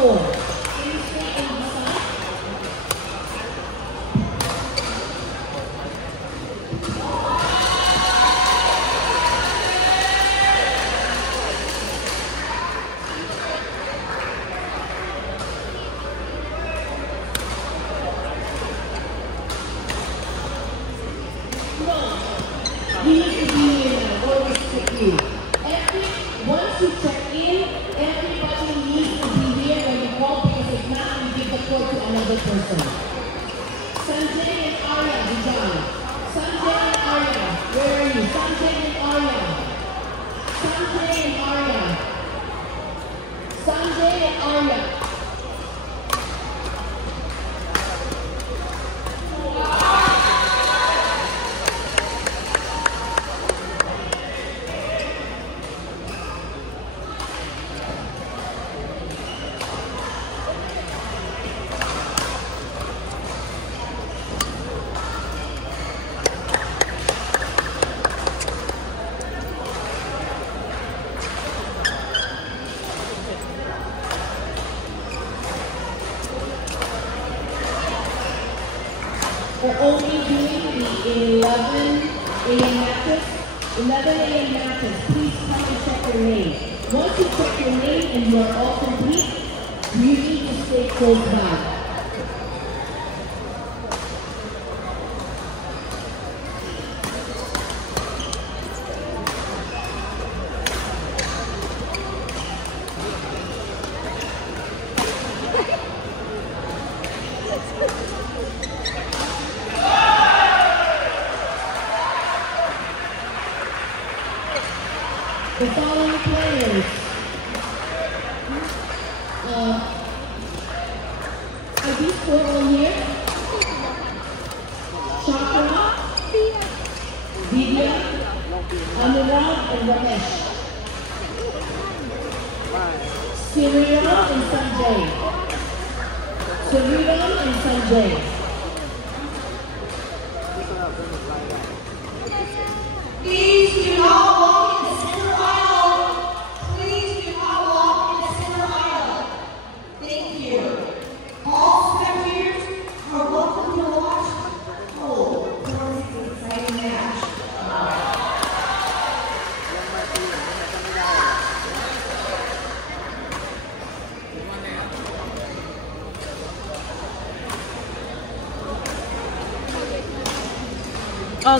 4. Can you stay on the side? You need to be here now. Or restrict you. Once you check in, everybody needs to be here when you call, because if not, we give the call to another person. Sanjay and Arya, Vijay. Sanjay and Arya, where are you? Sanjay and Arya. Sanjay and Arya. Sanjay and Arya. We're only doing the 11 a.m. matches. 11 a.m. matches. Please come and check your name. Once you check your name and you are all complete, you need to stay close by. The following players are these 4 all here? Chakra, Vidya, Anurag, and Ramesh. Sriram and Sanjay. Sriram and Sanjay. Please do not walk in the center aisle. Please do not walk in the center aisle. Thank you. All spectators are welcome to watch for this exciting match.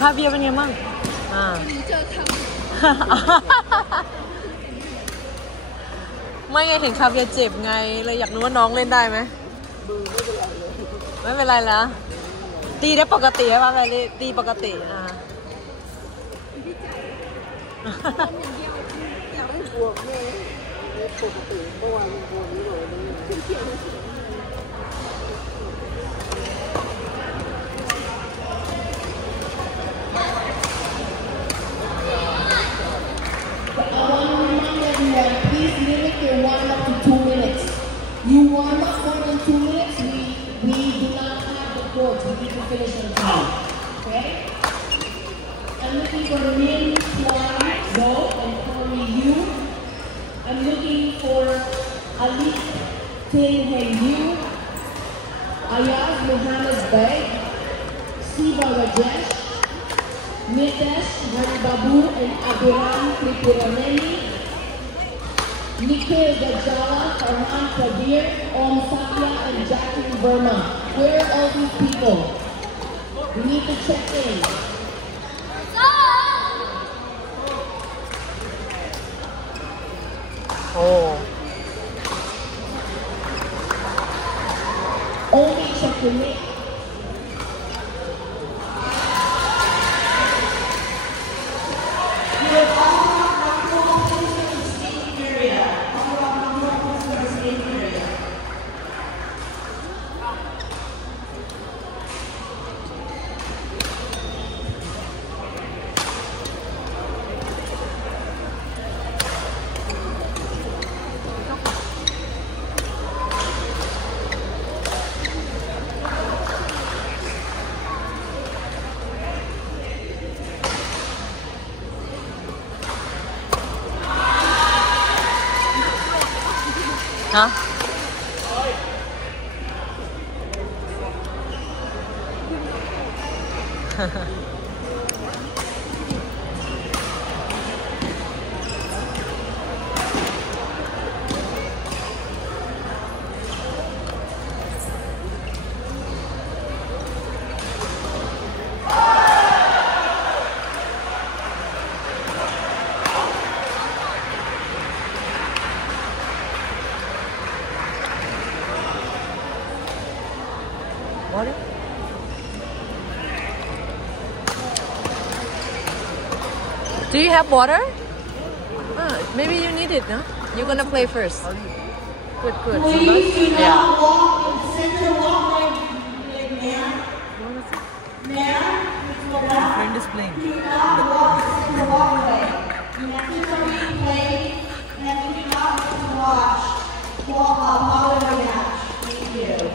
Khá bia bên em không?ไม่ไงเห็นคาเวียเจ็บไงเลยอยากรู้ว่าน้องเล่นได้ไหมไม่เป็นไรแล้วตีได้ปกติใช่ป่ะแพรรี่ตีปกติPlease limit your warm-up to 2 minutes. You warm up more than 2 minutes, we do not have the court. We need to finish on time. Okay? I'm looking for Min Tuan Go and Corey Yu. I'm looking for Alik Tin Hey Yu, Ayaz Muhammad Beg, Siva Rajesh, Nitesh Haribabu and Abiram Tripuranelli, Nikhil Gajala, Farhan Kabir, Om Satya, and Jacqueline Verma. Where are all these people? We need to check in. Only check your name. Water? Do you have water? Maybe you need it, no? You're gonna play first. Good, good. Please do not Yeah. walk in the center walkway, ma'am. Ma'am, please go back. Friend is playing. Do not walk the center walkway. Matches are being played, and we do not want to watch while in a match. Thank you.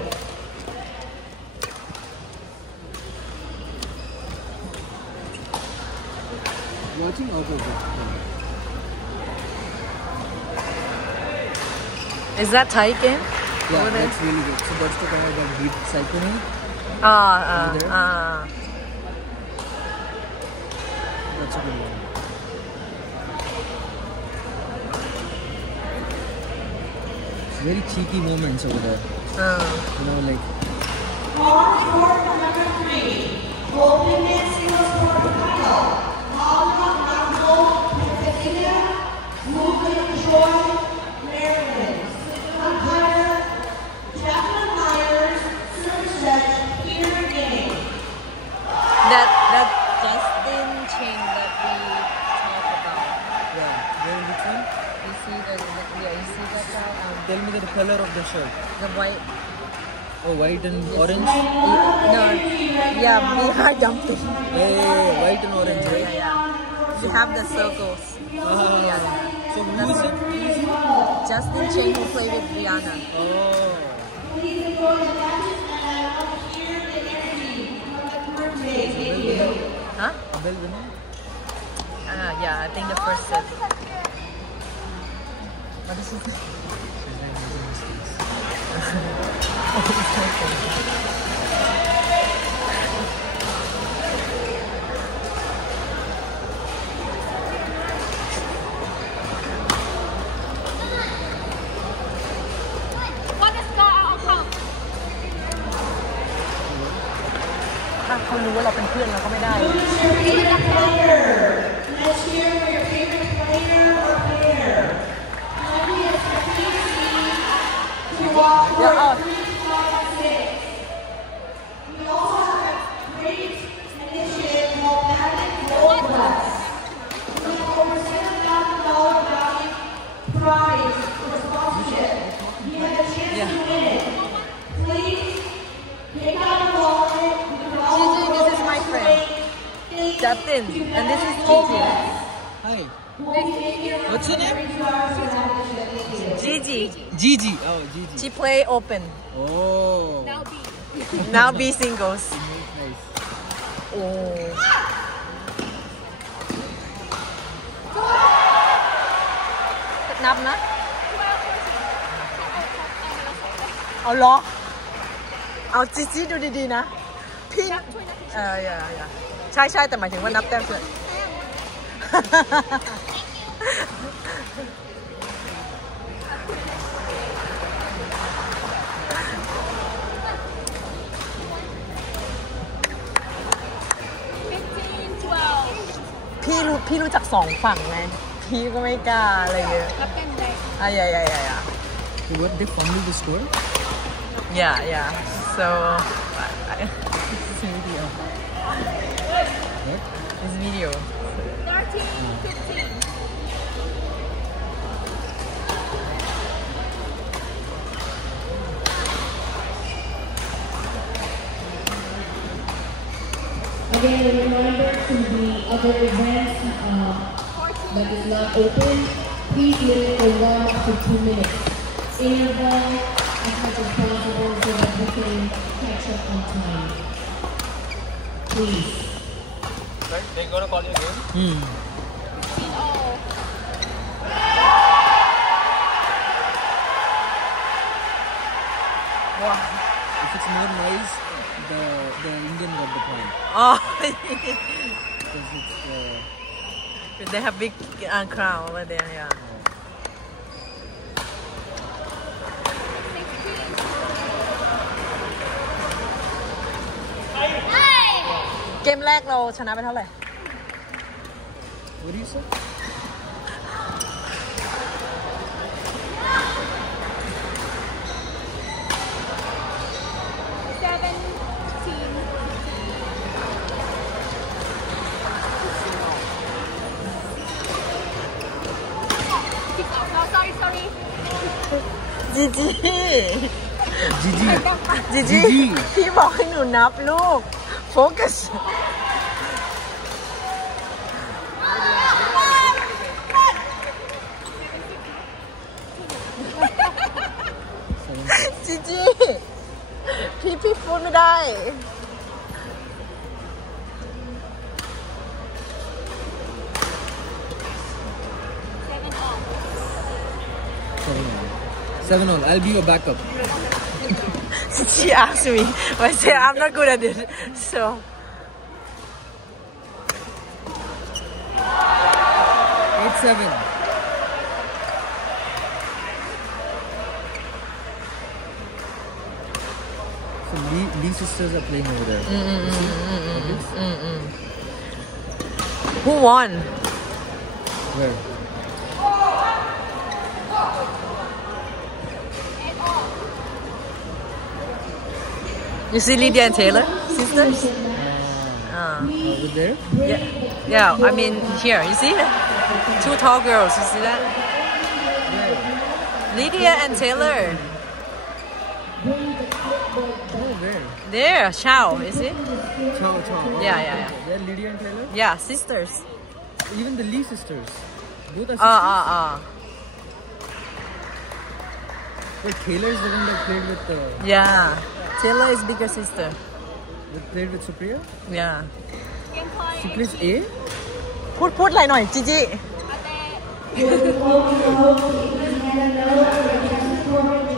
Watching out of it. Is that Thai game? Yeah, Over there? that's really good. So that's the kind of that deep cycling. Ah, there? That's a good one. It's very cheeky moments over there. You know, like On court number 3, Open Man Singles Court title. Alma Marco Pasadena, Movement Joy, Maryland. Umpire, Jacqueline Myers, service judge, Peter Game. that Justin Ching that we talked about. yeah, where which one? You see you see that guy? Tell me the color of the shirt. The white. Oh, white and orange. No, yeah, behind dumpling. Hey, white and orange, Yeah, right? yeah. You have the circles. Yeah. So who is it? Justin Ching who played with Rihanna. Oh, Please enjoy the matches, and I want to hear the energy from the court today. Thank you. Huh? Bell winner. Yeah, I think the first set. What is it?ถ้าเขารู้ว่าเราเป็นเพื่อนเราก็ไม่ได้ Who's your favorite player? Let's hear for your favorite player or player. Maybe it's the PC to walk Yeah, for 3, 5, 6. We also have a great initiative called Magic Gold Plus. We have over $7,000 value prize for sponsorship. You have a chance to win it. Please take out a wallet. Gigi, this is my friend. Justin, and this is Gigi. Hi. What's your name? Gigi. Gigi. Oh, Gigi. She play open. Oh. Now be singles. Nice. Oh. นับนะ เอาล้อเอาจีจีดูดีๆนะ พี่อย่าใช่แต่หมายถึงว่านับแต้มเฉย พี่รู้จักสองฝั่งไง พี่ก็ไม่กล้าอะไรเงี้ยอย่า So what, they funded the store? Yeah. So It's a video. What? this video. 13, 15. Again, a reminder to the other events that is not open, please limit the warm-up to 2 minutes. Interval as much as possible so that we can catch up on time. Please. They're gonna call you again? Wow. If it's more noise, the Indian got the point. Oh. Because it's They have big crowd over there, yeah. เกมแรกเราชนะไปเท่าไหร่ What do you say? Sorry. จีจี GG. พี่บอกให้หนูนับลูก โฟกัส จีจีพี่พูดไม่ได้ 7-all. I'll be your backup. She asked me, but I said I'm not good at it. So 8-7. So Lee sisters are playing over there. who won? Where? You see Lydia and Taylor, sisters? Over there? Yeah, I mean here. You see, 2 tall girls. You see that? Lydia and Taylor. Oh, where? There, Chow. You see? Chow. Oh, Yeah. They're Lydia and Taylor? Yeah, sisters. Even the Lee sisters. Both are sisters? Wait, Taylor is the one that played with Yeah, Taylor is bigger sister. that played with Supriya? Yeah. She plays A? พูดอะไรหน่อยจีจี Ate.